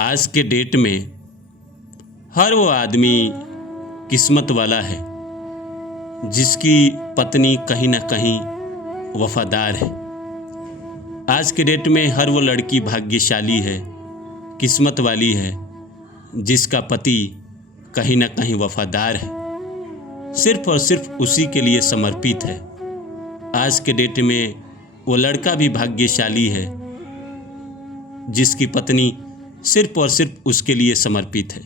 आज के डेट में हर वो आदमी किस्मत वाला है जिसकी पत्नी कहीं ना कहीं वफादार है। आज के डेट में हर वो लड़की भाग्यशाली है, किस्मत वाली है जिसका पति कहीं ना कहीं वफादार है, सिर्फ और सिर्फ उसी के लिए समर्पित है। आज के डेट में वो लड़का भी भाग्यशाली है जिसकी पत्नी सिर्फ और सिर्फ उसके लिए समर्पित है।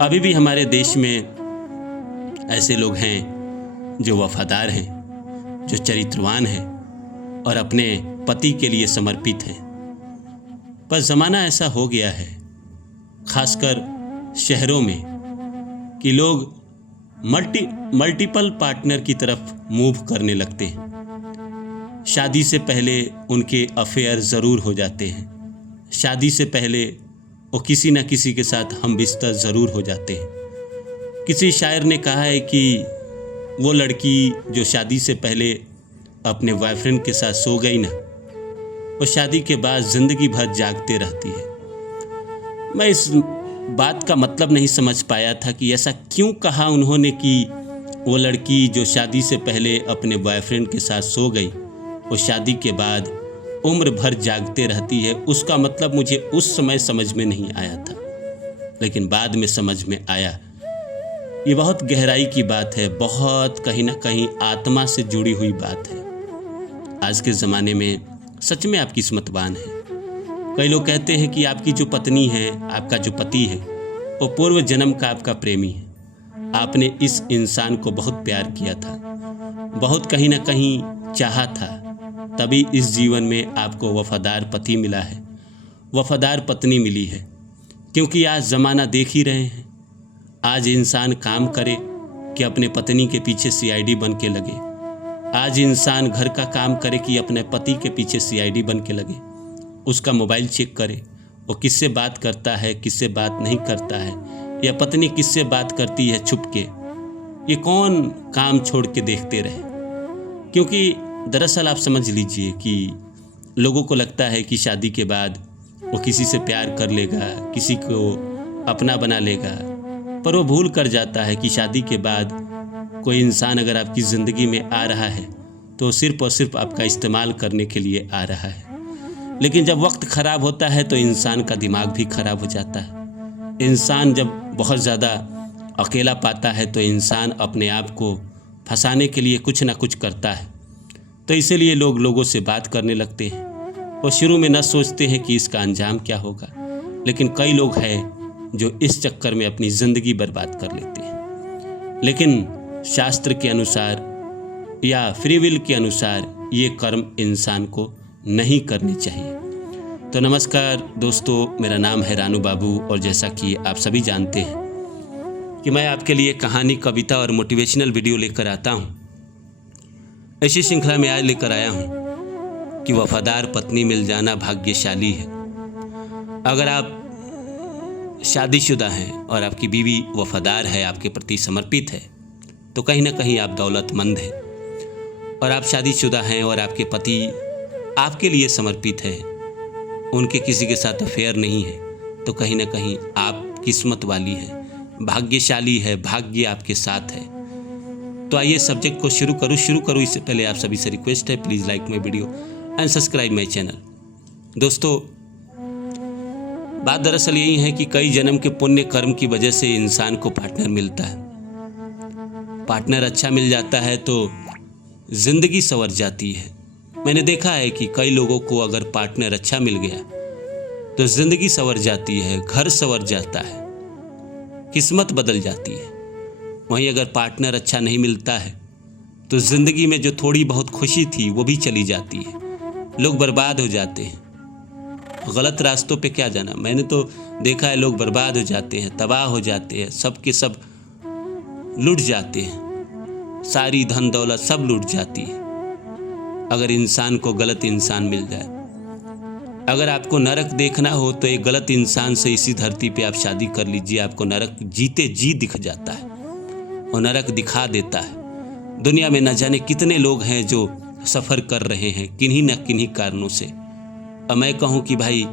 अभी भी हमारे देश में ऐसे लोग हैं जो वफादार हैं, जो चरित्रवान हैं और अपने पति के लिए समर्पित हैं। पर ज़माना ऐसा हो गया है, खासकर शहरों में, कि लोग मल्टीपल पार्टनर की तरफ मूव करने लगते हैं। शादी से पहले उनके अफेयर ज़रूर हो जाते हैं। शादी से पहले वो किसी न किसी के साथ हम बिस्तर ज़रूर हो जाते हैं। किसी शायर ने कहा है कि वो लड़की जो शादी से पहले अपने बॉयफ्रेंड के साथ सो गई ना, वो शादी के बाद ज़िंदगी भर जागते रहती है। मैं इस बात का मतलब नहीं समझ पाया था कि ऐसा क्यों कहा उन्होंने कि वो लड़की जो शादी से पहले अपने बॉयफ्रेंड के साथ सो गई, वो शादी के बाद उम्र भर जागते रहती है। उसका मतलब मुझे उस समय समझ में नहीं आया था, लेकिन बाद में समझ में आया। ये बहुत गहराई की बात है, बहुत कहीं ना कहीं आत्मा से जुड़ी हुई बात है। आज के ज़माने में सच में आप किस्मतवान हैं। कई लोग कहते हैं कि आपकी जो पत्नी है, आपका जो पति है, वो पूर्व जन्म का आपका प्रेमी है। आपने इस इंसान को बहुत प्यार किया था, बहुत कहीं ना कहीं चाहा था, तभी इस जीवन में आपको वफादार पति मिला है, वफादार पत्नी मिली है। क्योंकि आज ज़माना देख ही रहे हैं, आज इंसान काम करे कि अपने पत्नी के पीछे सीआईडी बन के लगे। आज इंसान घर का काम करे कि अपने पति के पीछे सीआईडी बन के लगे। उसका मोबाइल चेक करे, वो किससे बात करता है, किससे बात नहीं करता है, या पत्नी किससे बात करती है छुप के। ये कौन काम छोड़ के देखते रहे? क्योंकि दरअसल आप समझ लीजिए कि लोगों को लगता है कि शादी के बाद वो किसी से प्यार कर लेगा, किसी को अपना बना लेगा, पर वो भूल कर जाता है कि शादी के बाद कोई इंसान अगर आपकी ज़िंदगी में आ रहा है तो सिर्फ और सिर्फ आपका इस्तेमाल करने के लिए आ रहा है। लेकिन जब वक्त ख़राब होता है तो इंसान का दिमाग भी ख़राब हो जाता है। इंसान जब बहुत ज़्यादा अकेला पाता है तो इंसान अपने आप को फंसाने के लिए कुछ ना कुछ करता है। तो इसीलिए लोग लोगों से बात करने लगते हैं और शुरू में न सोचते हैं कि इसका अंजाम क्या होगा, लेकिन कई लोग हैं जो इस चक्कर में अपनी ज़िंदगी बर्बाद कर लेते हैं। लेकिन शास्त्र के अनुसार या फ्री विल के अनुसार ये कर्म इंसान को नहीं करने चाहिए। तो नमस्कार दोस्तों, मेरा नाम है रानू बाबू और जैसा कि आप सभी जानते हैं कि मैं आपके लिए कहानी, कविता और मोटिवेशनल वीडियो लेकर आता हूँ। ऐसी श्रृंखला में आज लेकर आया हूँ कि वफादार पत्नी मिल जाना भाग्यशाली है। अगर आप शादीशुदा हैं और आपकी बीवी वफादार है, आपके प्रति समर्पित है, तो कहीं ना कहीं आप दौलतमंद हैं। और आप शादीशुदा हैं और आपके पति आपके लिए समर्पित है, उनके किसी के साथ अफेयर नहीं है, तो कहीं ना कहीं आप किस्मत वाली हैं, भाग्यशाली है, भाग्य आपके साथ है। तो आइए सब्जेक्ट को शुरू करूँ। इससे पहले आप सभी से रिक्वेस्ट है, please like my video and subscribe my channel. दोस्तों, बात दरअसल यही है कि कई जन्म के पुण्य कर्म की वजह से इंसान को पार्टनर मिलता है। पार्टनर अच्छा मिल जाता है तो ज़िंदगी संवर जाती है। मैंने देखा है कि कई लोगों को अगर पार्टनर अच्छा मिल गया तो ज़िंदगी संवर जाती है, घर संवर जाता है, किस्मत बदल जाती है। वहीं अगर पार्टनर अच्छा नहीं मिलता है तो ज़िंदगी में जो थोड़ी बहुत खुशी थी वो भी चली जाती है। लोग बर्बाद हो जाते हैं। गलत रास्तों पे क्या जाना, मैंने तो देखा है लोग बर्बाद हो जाते हैं, तबाह हो जाते हैं, सब के सब लुट जाते हैं, सारी धन दौलत सब लुट जाती है अगर इंसान को गलत इंसान मिल जाए। अगर आपको नरक देखना हो तो एक गलत इंसान से इसी धरती पे आप शादी कर लीजिए, आपको नरक जीते जी दिख जाता है और नरक दिखा देता है। दुनिया में न जाने कितने लोग हैं जो सफ़र कर रहे हैं किन्हीं न किन्हीं कारणों से। अब मैं कहूँ कि भाई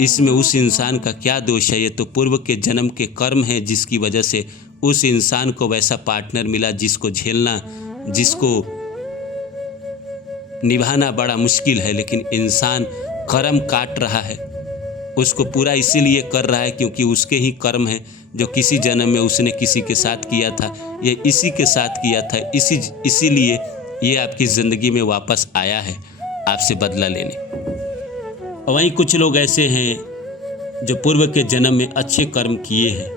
इसमें उस इंसान का क्या दोष है? ये तो पूर्व के जन्म के कर्म है जिसकी वजह से उस इंसान को वैसा पार्टनर मिला जिसको झेलना, जिसको निभाना बड़ा मुश्किल है। लेकिन इंसान कर्म काट रहा है, उसको पूरा इसीलिए कर रहा है क्योंकि उसके ही कर्म है जो किसी जन्म में उसने किसी के साथ किया था, ये इसी के साथ किया था, इसीलिए ये आपकी ज़िंदगी में वापस आया है आपसे बदला लेने। वहीं कुछ लोग ऐसे हैं जो पूर्व के जन्म में अच्छे कर्म किए हैं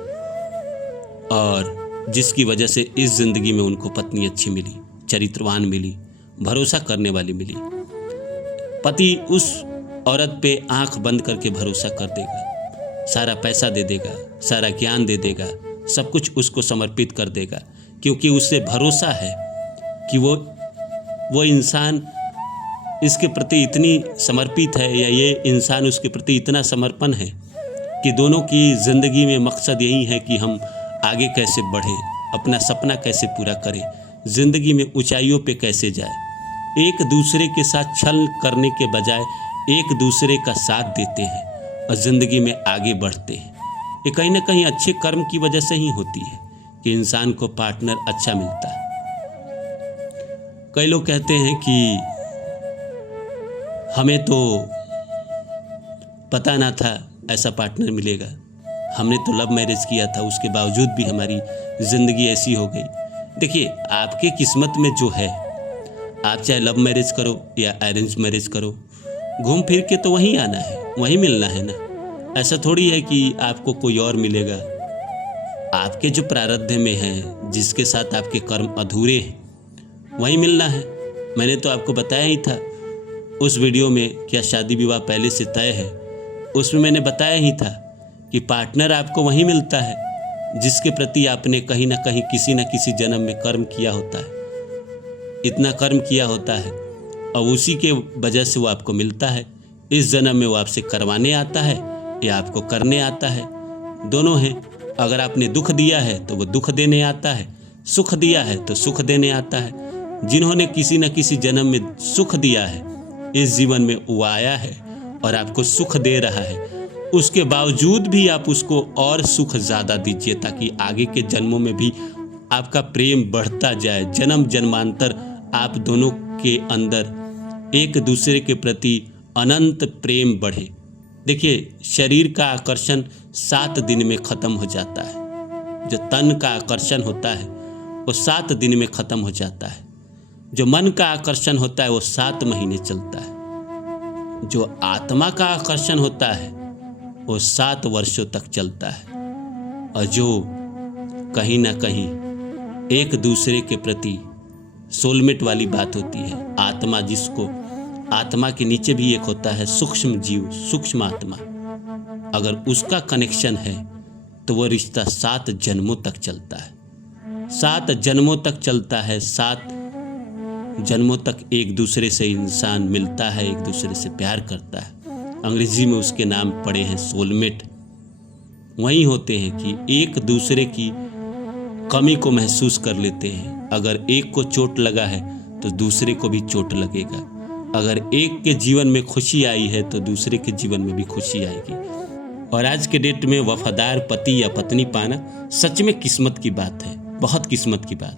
और जिसकी वजह से इस ज़िंदगी में उनको पत्नी अच्छी मिली, चरित्रवान मिली, भरोसा करने वाली मिली। पति उस औरत पे आंख बंद करके भरोसा कर देगा, सारा पैसा दे देगा, सारा ज्ञान दे देगा, सब कुछ उसको समर्पित कर देगा क्योंकि उससे भरोसा है कि वो इंसान इसके प्रति इतनी समर्पित है या ये इंसान उसके प्रति इतना समर्पण है कि दोनों की ज़िंदगी में मकसद यही है कि हम आगे कैसे बढ़ें, अपना सपना कैसे पूरा करें, ज़िंदगी में ऊंचाइयों पे कैसे जाए। एक दूसरे के साथ छल करने के बजाय एक दूसरे का साथ देते हैं और ज़िंदगी में आगे बढ़ते हैं। ये कहीं ना कहीं अच्छे कर्म की वजह से ही होती है कि इंसान को पार्टनर अच्छा मिलता है। कई लोग कहते हैं कि हमें तो पता ना था ऐसा पार्टनर मिलेगा, हमने तो लव मैरिज किया था, उसके बावजूद भी हमारी ज़िंदगी ऐसी हो गई। देखिए, आपके किस्मत में जो है, आप चाहे लव मैरिज करो या अरेंज मैरिज करो, घूम फिर के तो वहीं आना है, वहीं मिलना है ना। ऐसा थोड़ी है कि आपको कोई और मिलेगा। आपके जो प्रारब्ध में है, जिसके साथ आपके कर्म अधूरे हैं, वहीं मिलना है। मैंने तो आपको बताया ही था उस वीडियो में, क्या शादी विवाह पहले से तय है, उसमें मैंने बताया ही था कि पार्टनर आपको वहीं मिलता है जिसके प्रति आपने कहीं ना कहीं किसी न किसी जन्म में कर्म किया होता है, इतना कर्म किया होता है और उसी के वजह से वो आपको मिलता है। इस जन्म में वो आपसे करवाने आता है या आपको करने आता है, दोनों हैं। अगर आपने दुख दिया है तो वो दुख देने आता है, सुख दिया है तो सुख देने आता है। जिन्होंने किसी न किसी जन्म में सुख दिया है, इस जीवन में वो आया है और आपको सुख दे रहा है, उसके बावजूद भी आप उसको और सुख ज़्यादा दीजिए ताकि आगे के जन्मों में भी आपका प्रेम बढ़ता जाए। जन्म जन्मांतर आप दोनों के अंदर एक दूसरे के प्रति अनंत प्रेम बढ़े। देखिए, शरीर का आकर्षण 7 दिन में ख़त्म हो जाता है। जो तन का आकर्षण होता है वो 7 दिन में ख़त्म हो जाता है। जो मन का आकर्षण होता है वो 7 महीने चलता है। जो आत्मा का आकर्षण होता है वो 7 वर्षों तक चलता है। और जो कहीं ना कहीं एक दूसरे के प्रति सोलमेट वाली बात होती है, आत्मा, जिसको आत्मा के नीचे भी एक होता है सूक्ष्म जीव, सूक्ष्म आत्मा, अगर उसका कनेक्शन है तो वो रिश्ता 7 जन्मों तक चलता है। 7 जन्मों तक चलता है। 7 जन्मों तक एक दूसरे से इंसान मिलता है, एक दूसरे से प्यार करता है। अंग्रेजी में उसके नाम पड़े हैं सोलमेट। वही होते हैं कि एक दूसरे की कमी को महसूस कर लेते हैं। अगर एक को चोट लगा है तो दूसरे को भी चोट लगेगा। अगर एक के जीवन में खुशी आई है तो दूसरे के जीवन में भी खुशी आएगी। और आज के डेट में वफादार पति या पत्नी पाना सच में किस्मत की बात है, बहुत किस्मत की बात।